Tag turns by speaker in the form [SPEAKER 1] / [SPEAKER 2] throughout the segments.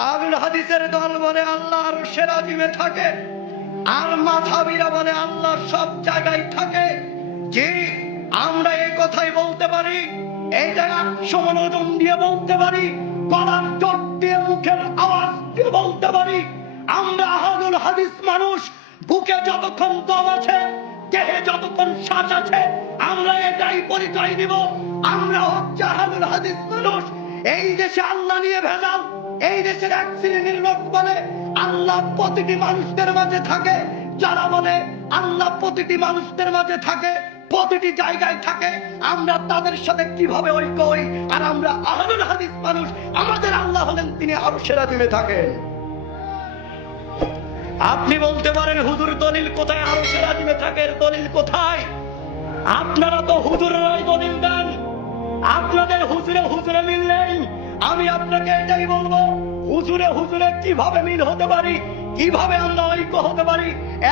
[SPEAKER 1] আবুল হাদিসের দল বলে আল্লাহ আর সেরাজিমে থাকে, আর মাথাবিরা বলে আল্লাহ সব জায়গায় থাকে। যে আমরা এই কথাই বলতে পারি, এই জায়গা সমনোজন দিয়ে বলতে পারি গলার চোট দিয়ে মুখের আওয়াজ দিয়ে বলতে পারি, আমরা আহাদুল হাদিস মানুষ, বুকে যতক্ষণ দম আছে, দেহে যতক্ষণ শ্বাস আছে, আমরা এটাই পরিচয় দিব, আমরা হচ্ছে আহাদুল হাদিস মানুষ। এই দেশে আল্লাহ নিয়ে ভেজাল দেশের এক শ্রেণির লোক বলে, আল্লাহ প্রতিটি মানুষদের মাঝে থাকে। যারা বলে, আল্লাহ প্রতিটি মানুষদের মাঝে থাকে, প্রতিটি জায়গায় থাকে, আমরা তাদের সাথে কীভাবে ঐক্য হই? আর আমরা আহলুল হাদিস মানুষ, আমাদের আল্লাহ হলেন, তিনি আরও সেরা দিনে থাকেন। আপনি বলতে পারেন, হুজুর দলিল কোথায়? আরও সেরা দিনে থাকে দলিল কোথায়? আপনারা তো হুজুরেরাই দলিল দেন। আপনাদের হুজুরে হুজুরে মিল নেই। আমি আপনাকে এটাই বলব হুজুরে হুজুরে কীভাবে মিল হতে পারি? কীভাবে আমরা ঐক্য হতে পারি?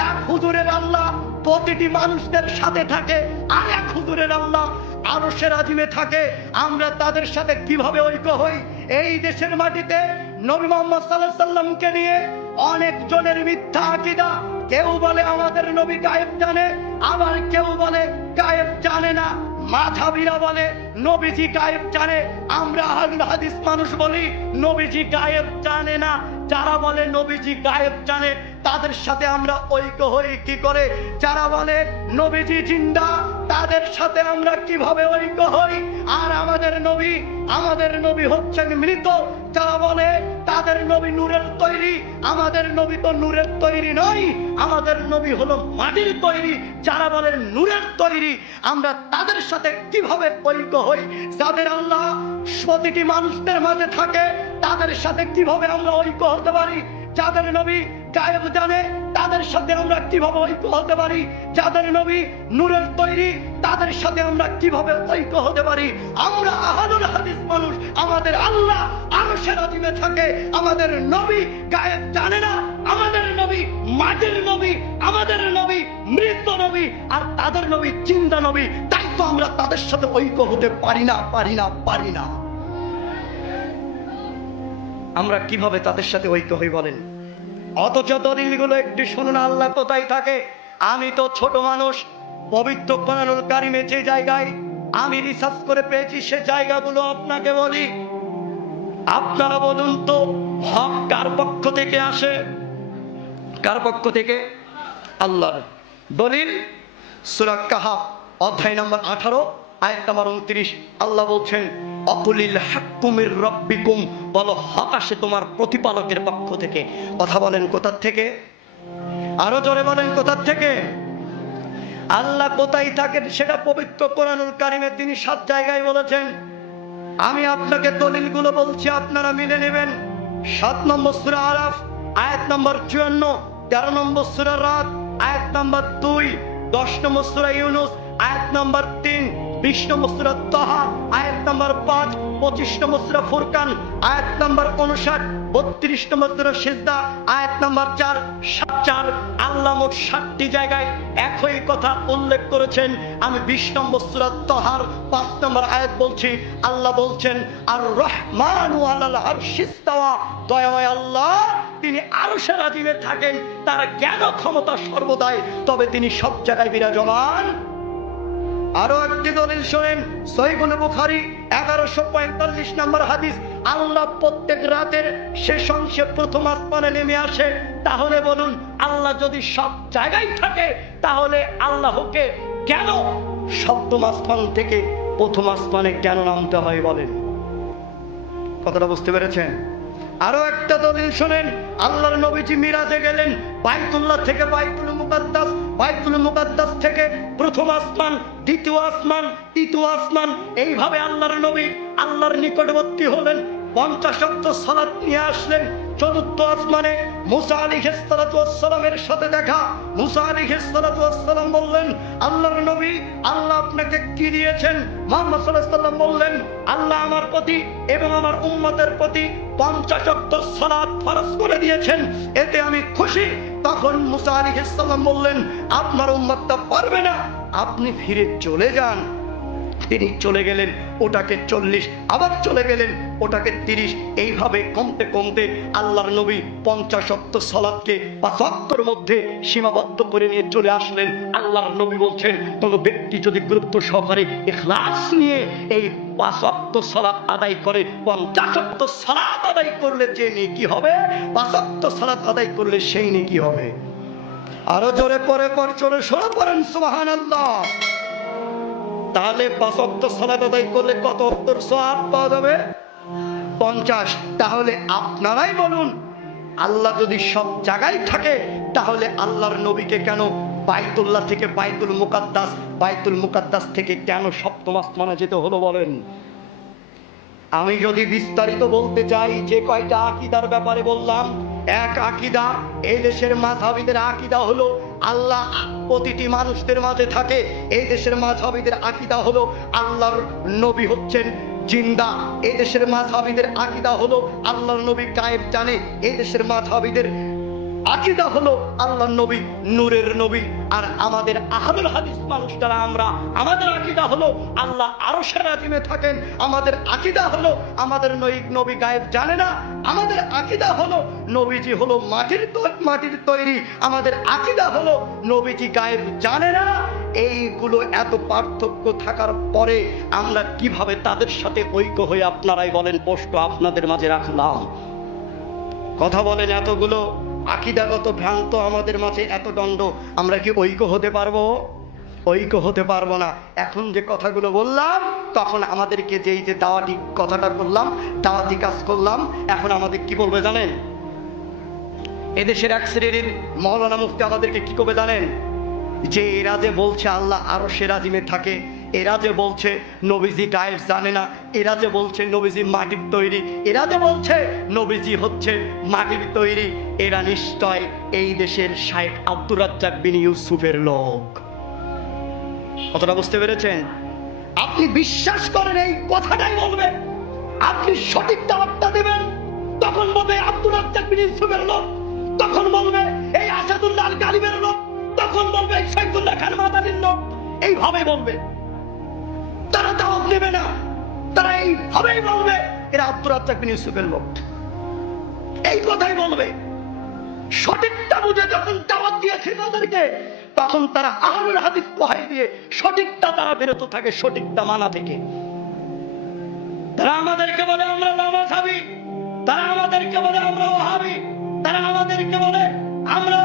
[SPEAKER 1] এক হুজুরের আল্লাহ প্রতিটি মানুষদের সাথে থাকে, আর এক হুজুরের আল্লাহ আরও সেরাজিমে থাকে। আমরা তাদের সাথে কীভাবে ঐক্য হই? এই দেশের মাটিতে নবী মোহাম্মদ সাল্লাহ সাল্লামকে নিয়ে অনেক জনের মিথ্যা আকিদা। কেউ বলে আমাদের নবী গায়েব জানে, আবার কেউ বলে গায়েব জানে না। মাথাবিরা বলে, নবীজি গায়েব জানে, আমরা আহলে হাদিস মানুষ বলি, নবীজি গায়েব জানে না। যারা বলে নবীজি গায়েব জানে, তাদের সাথে আমরা ঐক্য হই কি করে? যারা বলে, নবীজি জিন্দা তাদের সাথে আমরা কীভাবে ঐক্য হই? আর আমাদের নবী আমাদের নবী হচ্ছেন মৃত। যারা বলে, তাদের নবী নূরের তৈরি। আমাদের নবী তো নূরের তৈরি নয়। আমাদের নবী হলো মাটির তৈরি। যারা বলেন নূরের তৈরি, আমরা তাদের সাথে কীভাবে ঐক্য হই? যাদের আল্লাহ প্রতিটি মানুষদের মাঝে থাকে, তাদের সাথে কীভাবে আমরা ঐক্য হতে পারি? যাদের নবী গায়েব জানে, তাদের সাথে আমরা কীভাবে ঐক্য হতে পারি? যাদের নবী নূরের তৈরি, তাদের সাথে আমরা কীভাবে ঐক্য হতে পারি? আমরা আহাদুল হাদিস মানুষ, আমাদের আল্লাহ আরও সেরা দিনে থাকে। আমাদের নবী গায়েব জানে না, আমাদের নবী মাটির নবী, আমাদের নবী মৃত নবী, আর তাদের নবী চিন্তা নবী। তাই তো আমরা তাদের সাথে ঐক্য হতে পারি না পারি না পারি না। আমরা কীভাবে তাদের সাথে ঐক্য হই বলেন? অথচ দলিলগুলো একটু শুনুন, আল্লাহ কোথায় থাকে? আমি তো ছোট মানুষ, পবিত্র কোরআনুল কারিমে যে জায়গায় আমি রিসার্চ করে পেয়েছি, সে জায়গাগুলো আপনাকে বলি। আপনারা বলুন তো, হক কার পক্ষ থেকে আসে? কার পক্ষ থেকে? আল্লাহর। দলিল সূরা কাহাফ, অধ্যায় নম্বর আঠারো, আয়াত নম্বর উনত্রিশ, আল্লাহ বলছেন অকুলিল হাক্কুমির রব্বিকুম, বলো, হক আসে তোমার প্রতিপালকের পক্ষ থেকে। কথা বলেন কোথার থেকে? আরও জোরে বলেন কোথার থেকে? আল্লাহ কোথায় থাকেন সেটা পবিত্র কোরআনুল কারিমে তিনি সাত জায়গায় বলেছেন। আমি আপনাকে দলিলগুলো বলছি, আপনারা মিলে নেবেন। সাত নম্বর সুরা আরাফ, আয়াত নম্বর চুয়ান্ন, তেরো নম্বর সুরা রাত, আয়াত নম্বর দুই, দশ নম্বর সুরা ইউনুস, আয়াত নম্বর তিন বিশ নম্বর সুরা তহা, আয়াত নম্বর পাঁচ, পঁচিশ নম্বর সুরা ফুরকান, আয়াত নম্বর উনষাট বত্রিশ নম্বর সুরা সিজদা, আয়াত নম্বর চার, সাত চার, আল্লাহ মোট ষাটটি জায়গায় একই কথা উল্লেখ করেছেন। আমি বিশ নম্বর সুরা তহার পাঁচ নম্বর আয়াত বলছি, আল্লাহ বলছেন আর রহমান আর শিস্তাওয়া দয়াময় আল্লাহ, তিনি আরও সারা থাকেন, তার জ্ঞান ক্ষমতা সর্বদাই। তবে তিনি সব জায়গায় বিরাজমান আরও একটি দলিল শোনেন সহিবুল বুখারি, এগারোশো পঁয়তাল্লিশ নম্বর হাদিস। আল্লাহ প্রত্যেক রাতের শেষ অংশে প্রথম আসমানে নেমে আসে। তাহলে বলুন, আল্লাহ যদি সব জায়গায় থাকে, তাহলে আল্লাহকে কেন সপ্তম আসমান থেকে প্রথম আসমানে কেন নামতে হয় বলেন? কথাটা বুঝতে পেরেছেন? আরও একটা দলিল শোনেন, আল্লাহর নবীজি মিরাজে গেলেন, বাইতুল্লাহ থেকে বাইতুল মুকাদ্দাস বাইতুল মুকাদ্দাস থেকে প্রথম আসমান, দ্বিতীয় আসমান, তৃতীয় আসমান, এইভাবে আল্লাহর নবী আল্লাহর নিকটবর্তী হলেন। পঞ্চাশক্ত সালাত নিয়ে আসলেন। চতুর্থ আসমানে মুসা আলী সালামের সাথে দেখা। মুসা আলী সালাম বললেন, আল্লাহর নবী, আল্লাহ আপনাকে কি দিয়েছেন? মোহাম্মদ সাল্লাহ বললেন, আল্লাহ আমার প্রতি এবং আমার উম্মতের প্রতি পঞ্চাশক্ত সালাত ফরজ করে দিয়েছেন। এতে আমি খুশি। তখন মুসা আলী বললেন, আপনার উম্মতটা পারবে না। আপনি ফিরে চলে যান। তিনি চলে গেলেন, ওটাকে চল্লিশ, আবার চলে গেলেন, ওটাকে তিরিশ। এইভাবে কমতে কমতে আল্লাহর নবী পঞ্চাশত্ব সলাদকে বা সত্তর মধ্যে সীমাবদ্ধ করে নিয়ে চলে আসলেন। আল্লাহর নবী বলছেন, কোনো ব্যক্তি যদি গুরুত্ব সহকারে এখলাস নিয়ে এই পাঁচত্ব সলাদ আদায় করে পঞ্চাশত্ব সলাদ আদায় করলে যে নেকি হবে পাঁচত্ব সলাদ আদায় করলে সেই নেকি হবে। আরও জোরে পরে পর চলে, সরে পড়েন সুবাহান আল্লাহ তাহলে পাঁচ অক্ট সালাদ আদায় করলে কত অক্টর সব পাওয়া যাবে? পঞ্চাশ। তাহলে আপনারাই বলুন, আল্লাহ যদি সব জায়গায় থাকে, তাহলে আল্লাহর নবীকে কেন বাইতুল্লাহ থেকে বাইতুল মুকাদ্দাস বাইতুল মুকাদ্দাস থেকে কেন সপ্তম আসমানে যেতে হলো বলেন? আমি যদি বিস্তারিত বলতে চাই, যে কয়টা আকিদার ব্যাপারে বললাম, এক আকিদা এই দেশের মাঝাবিদের আকিদা হলো আল্লাহ প্রতিটি মানুষদের মাঝে থাকে। এই দেশের মাঝহাবিদের আকিদা হলো আল্লাহর নবী হচ্ছেন জিন্দা। এদেশের দেশের মাঝাবিদের আকিদা হলো আল্লাহর নবী গায়েব জানে। এদেশের দেশের মাঝাবিদের আকিদা হলো আল্লাহ নবী, নূরের নবী আর আমাদের আহলুল হাদিস মানুষ যারা আমরা, আমাদের আকিদা হলো আল্লাহ আরও সেরাজিমে থাকেন, আমাদের আকিদা হলো আমাদের নৈক নবী গায়েব জানে না, আমাদের আকিদা হলো নবীজি হলো মাটির মাটির তৈরি, আমাদের আকিদা হলো নবীজি গায়েব জানে না, এইগুলো এত পার্থক্য থাকার পরে আমরা কীভাবে তাদের সাথে ঐক্য হয়ে আপনারাই বলেন পোস্ট আপনাদের মাঝে রাখলাম। কথা বলেন এতগুলো। আকিদাগত ভ্রান্ত আমাদের মাঝে এত দণ্ড, আমরা কি ঐক্য হতে পারব? ঐক্য হতে পারব না। এখন যে কথাগুলো বললাম, তখন আমাদেরকে যেই যে দাওয়াতি কথাটা করলাম দাওয়াতি কাজ করলাম, এখন আমাদের কি বলবে জানেন? এদেশের এক শ্রেণির মৌলানা মুফতি আমাদেরকে কি করবে জানেন? যে এরা যে বলছে আল্লাহ আরও সেরাজিমে থাকে এরা যে বলছে নবীজি গায়েব জানে না, এরা যে বলছে নবীজি মাটির তৈরি, এরা যে বলছে নবীজি হচ্ছে মাটির তৈরি, এরা নিশ্চয় এই দেশের শাহেখ আব্দুর রাজ্জাক বিন ইউসুফের লোক। কথাটা বুঝতে পেরেছেন? আপনি বিশ্বাস করেন এই কথাটাই বলবে। আপনি সঠিক দাওয়াতটা দেবেন, তখন বলবে আব্দুর রাজ্জাক বিন ইউসুফের লোক, তখন বলবে এই আসাদুল্লাহ গালিবের লোক, তখন বলবে এই শৈফুল্লাহ খান মাদানির লোক এইভাবে বলবে। তারা দাওয়াত নেবে না। তারা এই এইভাবেই বলবে, এরা আব্দুর বিন ইউসুফের লোক। এই কথাই বলবে। সঠিকটা বুঝে যখন দাওয়াত দিয়েছে তাদেরকে, তখন তারা আহলুল হাদিস পোহাই দিয়ে সঠিকটা তারা বেরোতে থাকে, সঠিকটা মানা থেকে। তারা আমাদেরকে বলে, আমরা নামাজ হাবি। তারা আমাদেরকে বলে, আমরা ওহাবি। তারা আমাদেরকে বলে, আমরা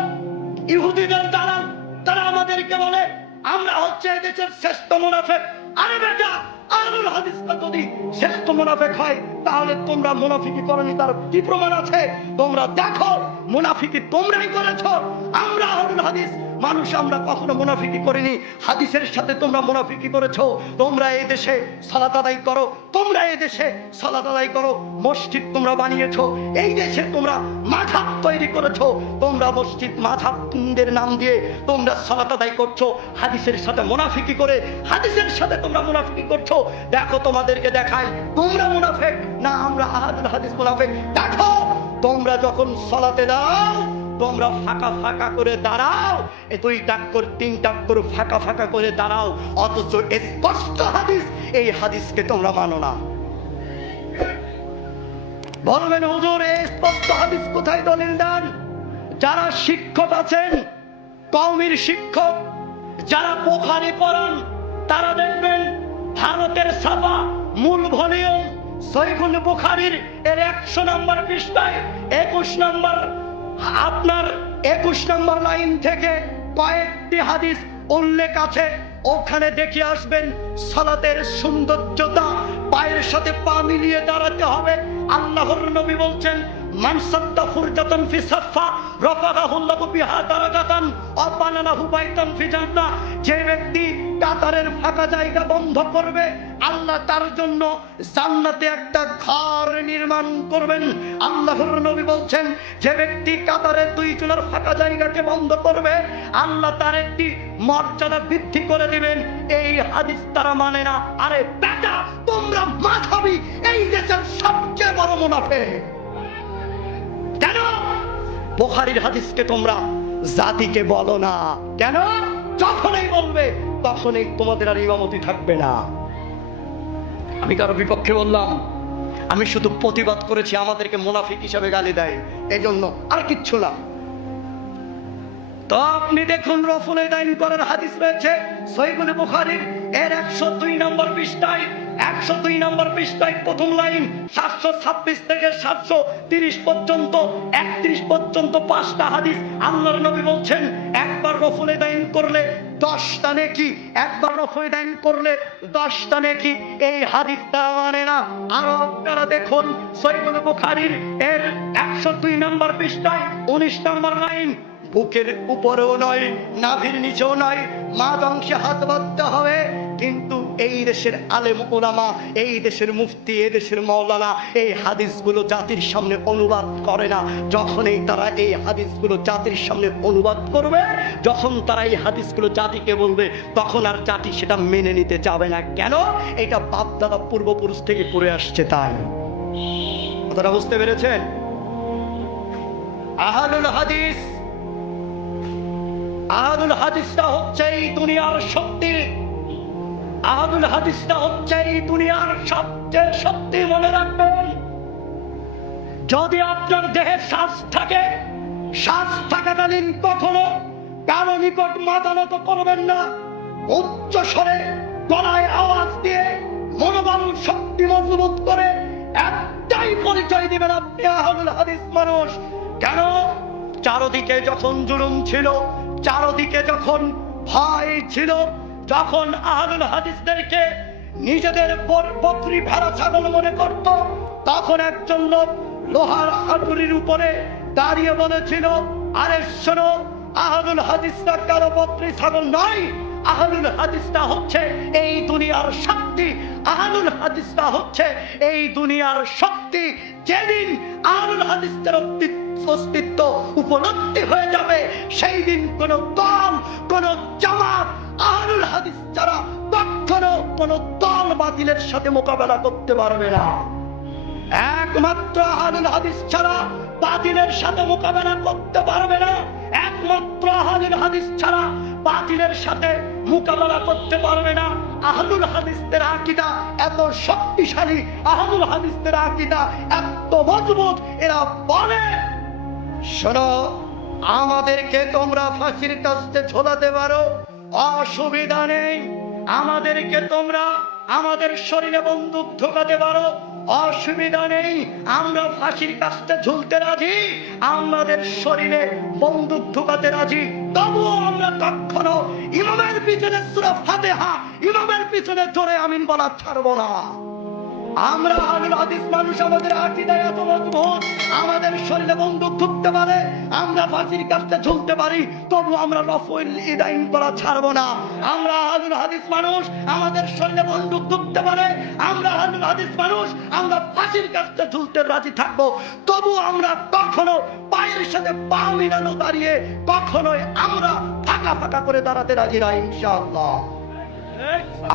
[SPEAKER 1] ইহুদিদের দালাল। তারা আমাদেরকে বলে, আমরা হচ্ছে এই দেশের শ্রেষ্ঠ মুনাফেক। আরে বেটা আহলুল হাদিসটা যদি শ্রেষ্ঠ মুনাফেক হয়, তাহলে তোমরা মুনাফিকি করনি, তার কি প্রমাণ আছে? তোমরা দেখো, মুনাফিকি তোমরাই করেছ। আমরা আহলুল হাদিস মানুষ আমরা কখনো মুনাফিকি করিনি। হাদিসের সাথে তোমরা মুনাফিকি করেছ। তোমরা এই দেশে সালাত আদায় করো। তোমরা এই দেশে সালাত আদায় করো। মসজিদ তোমরা বানিয়েছো। এই দেশে তোমরা মাঝাব তৈরি করেছ। তোমরা মসজিদ মাঝাবদের নাম দিয়ে তোমরা সালাত আদায় করছ। হাদিসের সাথে মুনাফিকি করে হাদিসের সাথে তোমরা মুনাফিকি করছ। দেখো তোমাদেরকে দেখাই। তোমরা মুনাফেক না আমরা হাদিস মুনাফেক। দেখো, তোমরা যখন সালাতে দাও তোমরা ফাঁকা ফাঁকা করে দাঁড়াও। দুই টাক্কর তিন টাক্কর ফাঁকা ফাঁকা করে দাঁড়াও। অথচ স্পষ্ট হাদিস, এই হাদিসকে তোমরা মানো না। বলবেন, হুজুর এই স্পষ্ট হাদিস কোথায় দলিল দেন? যারা শিক্ষক আছেন, কওমির শিক্ষক, যারা পোখারি পড়ান, তারা দেখবেন ভারতের ছাপা মূল ভলিউম সৈফুল বুখারির এর একশো নম্বর পৃষ্ঠায় একুশ নম্বর আপনার একুশ নম্বর লাইন থেকে কয়েকটি হাদিস উল্লেখ আছে। ওখানে দেখে আসবেন, সালাতের সৌন্দর্যতা, পায়ের সাথে পা মিলিয়ে দাঁড়াতে হবে। আল্লাহর নবী বলছেন যে ব্যক্তি কাতারের ফাঁকা জায়গা বন্ধ করবে, আল্লাহ তার জন্য জান্নাতে একটা ঘর নির্মাণ করবেন। আল্লাহর নবী বলছেন, যে ব্যক্তি কাতারের দুই জনের ফাঁকা জায়গাকে বন্ধ করবে, আল্লাহ তার একটি মর্যাদা বৃদ্ধি করে দিবেন। এই হাদিস তারা মানে না। আরে বেটা, তোমরা মাথাবি এই দেশের সবচেয়ে বড় মুনাফে বোখারির হাদিসকে তোমরা জাতিকে বলো না। কেন? যখনই বলবে, তখনই তোমাদের আর ইমামতি থাকবে না। আমি কারও বিপক্ষে বললাম, আমি শুধু প্রতিবাদ করেছি আমাদেরকে মুনাফিক হিসাবে গালি দেয়। এজন্য আর কিচ্ছু না। তো আপনি দেখুন, রফুল দাইন করার হাদিস রয়েছে সৈগুল বুখারীর, এর একশো দুই নম্বর পৃষ্ঠায় একশো দুই নম্বর পৃষ্ঠায় প্রথম লাইন, সাতশো ছাব্বিশ থেকে সাতশো তিরিশ পর্যন্ত, একত্রিশ পর্যন্ত পাঁচটা হাদিস আল্লাহর নবী বলছেন, একবার দাইন করলে দশটা নেকি, একবার দাইন করলে দশটা নেকি, এই হাদিসটা মানে না। আরও আপনারা দেখুন বুখারীর এর একশো দুই নম্বর পৃষ্ঠায় উনিশ নম্বর লাইন, বুকের উপরেও নয়, নাভির নিচেও নয় মা অংশে হাত বাঁধতে হবে, কিন্তু এই দেশের আলেম ওলামা এই দেশের মুফতি, এই দেশের মৌলানা এই হাদিসগুলো জাতির সামনে অনুবাদ করে না। যখনই তারা এই হাদিসগুলো জাতির সামনে অনুবাদ করবে, যখন তারা এই হাদিসগুলো জাতিকে বলবে, তখন আর জাতি সেটা মেনে নিতে যাবে না। কেন? এটা বাপ দাদা পূর্বপুরুষ থেকে পড়ে আসছে তাই। কথাটা বুঝতে পেরেছেন? আহালুল হাদিস আহাদুল হাদিসটা হচ্ছে এই দুনিয়ার শক্তি আহাদুল হাদিসটা হচ্ছে এই দুনিয়ার সবচেয়ে শক্তি মনে রাখবেন যদি আপনার দেহে শ্বাস থাকে, শ্বাস থাকাকালীন কখনো কারও নিকট মাথা নত করবেন না। উচ্চ স্বরে, গলায় আওয়াজ দিয়ে মনোবল শক্তি মজবুত করে একটাই পরিচয় দিবেন আপনি, আহলুল হাদিস মানুষ। কেন? চারদিকে যখন জুলুম ছিল, চারদিকে যখন ভয় ছিল যখন আহলুল হাদিসদেরকে নিজেদের বকরি ভেড়া ছাগল মনে করত, তখন একজন লোক লোহার হাতুড়ির উপরে দাঁড়িয়ে বলেছিল, আরে শোনো, আহলুল হাদিসটা কারও বকরি ছাগল নয়, আহলুল হাদিসটা হচ্ছে এই দুনিয়ার শক্তি, আহলুল হাদিসটা হচ্ছে এই দুনিয়ার শক্তি, যেদিন আহলুল হাদিসের অস্তিত্ব উপলব্ধি হয়ে যাবে, সেই দিন কোন দল কোন জামাত আহলুল হাদিস ছাড়া কখনো কোন দল বাতিলের সাথে মোকাবেলা করতে পারবে না। একমাত্র আহলুল হাদিস ছাড়া বাতিলের সাথে মোকাবেলা করতে পারবে না। একমাত্র আহলুল হাদিস ছাড়া বাতিলের সাথে মোকাবেলা করতে পারবে না। আহলুল হাদিসদের আকিদা এত শক্তিশালী, আহলুল হাদিসদের আকিদা এত মজবুত, এরা বলে, শোনো, আমাদেরকে তোমরা ফাঁসির কাছে ঝোলাতে পারো অসুবিধা নেই। আমাদেরকে তোমরা আমাদের শরীরে বন্দুক ঢোকাতে পারো। অসুবিধা নেই। আমরা ফাঁসির কাছতে ঝুলতে রাজি। আমাদের শরীরে বন্দুক ঢুকাতে রাজি। তবুও আমরা কখনো ইমামের পিছনে সুরা ফাতেহা, ইমামের পিছনে ধরে আমিন বলা ছাড়বো না। আমরা আহলুল হাদিস মানুষ, আমাদের আকিদায় এত মজবুত, আমাদের শরীরে বন্দুক ঢুকতে পারে, আমরা ফাঁসির কাছে ঝুলতে পারি, তবু আমরা রফুল ইদাইন করা ছাড়বো না। আমরা আহলুল হাদিস মানুষ, আমাদের শরীরে বন্দুক ঢুকতে পারে, আমরা আহলুল হাদিস মানুষ, আমরা ফাঁসির কাছে ঝুলতে রাজি থাকব। তবু আমরা কখনো পায়ের সাথে পা মিলানো দাঁড়িয়ে, কখনোই আমরা ফাঁকা ফাঁকা করে দাঁড়াতে রাজি না, ইনশাআল্লাহ।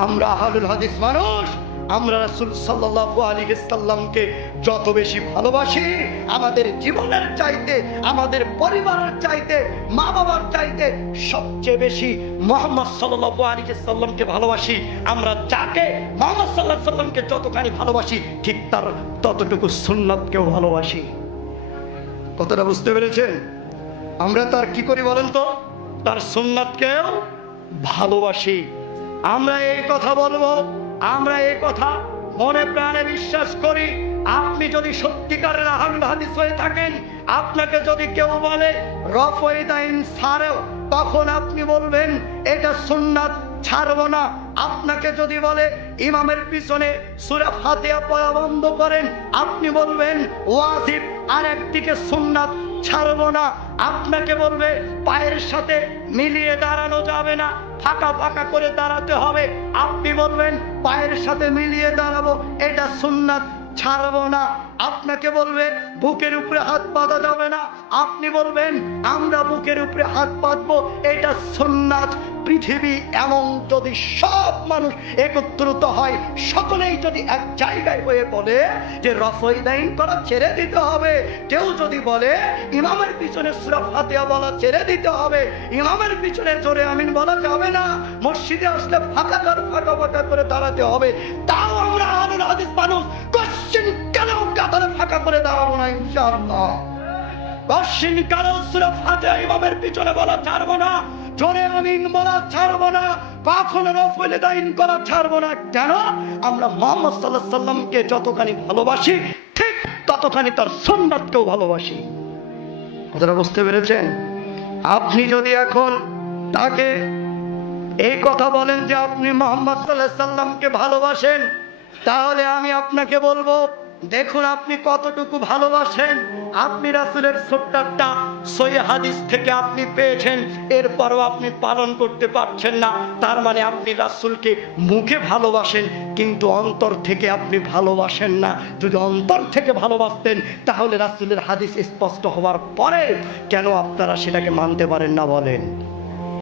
[SPEAKER 1] আমরা আহলুল হাদিস মানুষ আমরা রাসূল সাল্লাল্লাহু আলাইহি সাল্লামকে যত বেশি ভালোবাসি, আমাদের জীবনের চাইতে, আমাদের পরিবারের চাইতে মা বাবার চাইতে সবচেয়ে বেশি মোহাম্মদ সাল্লাল্লাহু আলাইহি সাল্লামকে ভালোবাসি। আমরা যাকে মোহাম্মদ আলাইহি সাল্লামকে যতখানি ভালোবাসি, ঠিক তার ততটুকু সুন্নাতকেও ভালোবাসি। কতটা বুঝতে পেরেছেন? আমরা তার কি করি বলেন তো? তার সুন্নাতকেও ভালোবাসি। আমরা এই কথা বলব আমরা এই কথা মনে প্রাণে বিশ্বাস করি। আপনি যদি সত্যিকারের আহল হাদিস হয়ে থাকেন, আপনাকে যদি কেউ বলে রফাইদাইন ছাড়েও তখন আপনি বলবেন, এটা সুন্নাত, ছাড়বো না। আপনাকে যদি বলে, ইমামের পিছনে সুরা ফাতিহা পড়া বন্ধ করেন আপনি বলবেন, ওয়াজিব আর একদিকে সুন্নাত ছাড়বো না। আপনাকে বলবে, পায়ের সাথে মিলিয়ে দাঁড়ানো যাবে না। ফাঁকা ফাঁকা করে দাঁড়াতে হবে। আপনি বলবেন, পায়ের সাথে মিলিয়ে দাঁড়াবো, এটা সুন্নাত, ছাড়বো না। আপনাকে বলবে, বুকের উপরে হাত পাতা যাবে না। আপনি বলবেন, আমরা বুকের উপরে হাত পাতবো এটা সুন্নাত। পৃথিবী এমন যদি সব মানুষ একত্রিত হয়, সকলেই যদি এক জায়গায় হয়ে বলে যে রফইদাইন করা ছেড়ে দিতে হবে, কেউ যদি বলে ইমামের পিছনে সুরা ফাতিহা বলা ছেড়ে দিতে হবে, ইমামের পিছনে জোরে আমিন বলা যাবে না, মসজিদে আসলে ফাঁকা কর ফাঁকা ফাঁকা করে দাঁড়াতে হবে, তাও আমরা আলুর হাদিস মানুষ কোশ্চেন কেন কাতারে ফাঁকা করে দাঁড়াবো না ইনশাআল্লাহ? কশিন কারও সুরা ফাতিহা ইমামের পিছনে বলা ছাড়বো না? জোরে আমিন বলা ছাড়বো না কখনো রফলে দাইন করা ছাড়বো না। কেন? আমরা মোহাম্মদ সাল্লাহ সাল্লামকে যতখানি ভালোবাসি, ঠিক ততখানি তার সুন্নাতকেও ভালোবাসি। কথাটা বুঝতে পেরেছেন? আপনি যদি এখন তাকে এই কথা বলেন যে আপনি মোহাম্মদ সাল্লাহ সাল্লামকে ভালোবাসেন, তাহলে আমি আপনাকে বলব দেখুন আপনি কতটুকু ভালোবাসেন। আপনি রাসুলের ছোট্টারটা সই হাদিস থেকে আপনি পেয়েছেন। এরপরও আপনি পালন করতে পারছেন না। তার মানে আপনি রাসুলকে মুখে ভালোবাসেন, কিন্তু অন্তর থেকে আপনি ভালোবাসেন না। যদি অন্তর থেকে ভালোবাসতেন, তাহলে রাসুলের হাদিস স্পষ্ট হওয়ার পরে কেন আপনারা সেটাকে মানতে পারেন না বলেন?